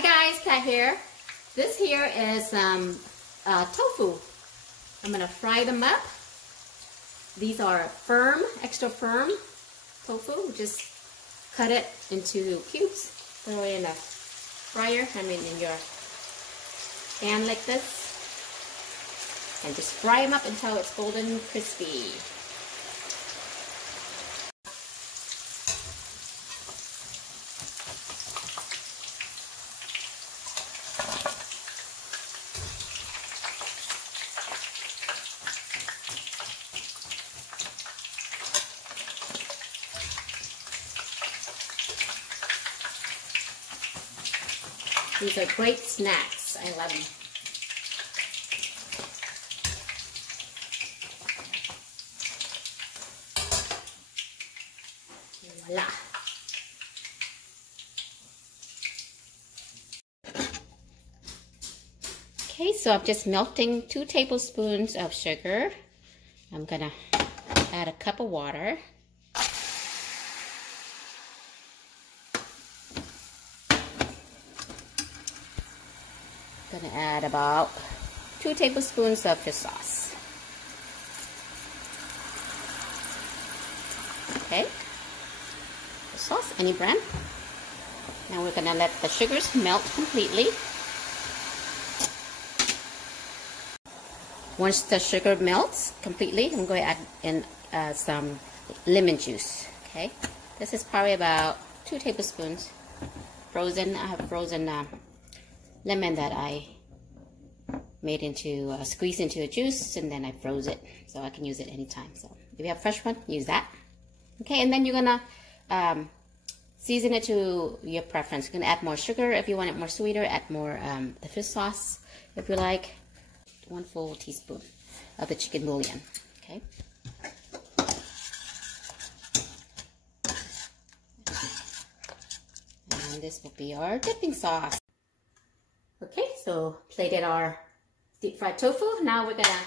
Hi guys, Kat here. This here is tofu. I'm gonna fry them up. These are firm, extra firm tofu. Just cut it into cubes, throw it in a fryer, in your pan like this, and just fry them up until it's golden crispy. These are great snacks. I love them. Voila. Okay, so I'm just melting 2 tablespoons of sugar. I'm gonna add a cup of water. Gonna add about 2 tablespoons of fish sauce. Okay, fish sauce, any brand. Now we're gonna let the sugars melt completely. Once the sugar melts completely, I'm going to add in some lemon juice. Okay, this is probably about 2 tablespoons. Frozen. I have frozen lemon that I made into squeezed into a juice, and then I froze it so I can use it anytime. So if you have fresh one, use that. Okay, and then you're gonna season it to your preference. You can add more sugar if you want it more sweeter. Add more the fish sauce if you like. 1 full teaspoon of the chicken bouillon. Okay. And this will be our dipping sauce. Okay, so plated our deep fried tofu. Now we're gonna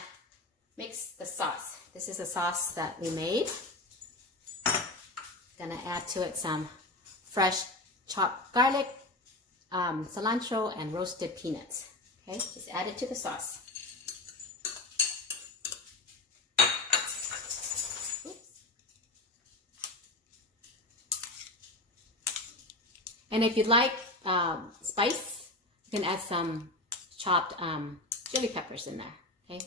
mix the sauce. This is a sauce that we made. Gonna add to it some fresh chopped garlic, cilantro, and roasted peanuts. Okay, just add it to the sauce. And if you'd like spice, you can add some chopped chili peppers in there, okay?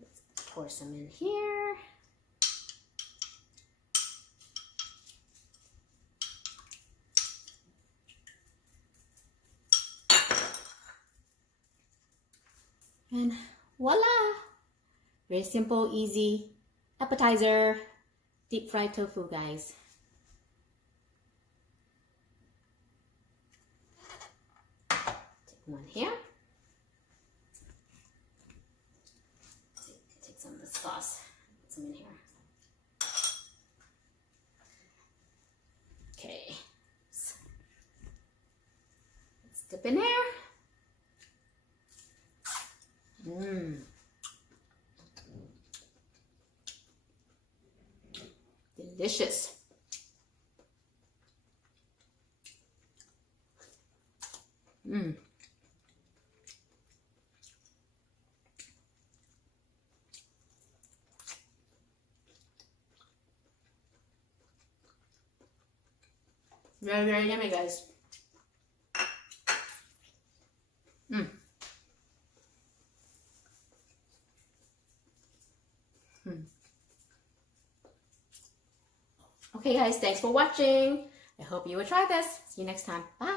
Let's pour some in here. And voila! Very simple, easy appetizer. Deep fried tofu, guys. Take one here. Take some of the sauce. Put some in here. Okay. Let's dip in there. Delicious. Very, very yummy, guys. Okay guys, thanks for watching. I hope you will try this. See you next time. Bye.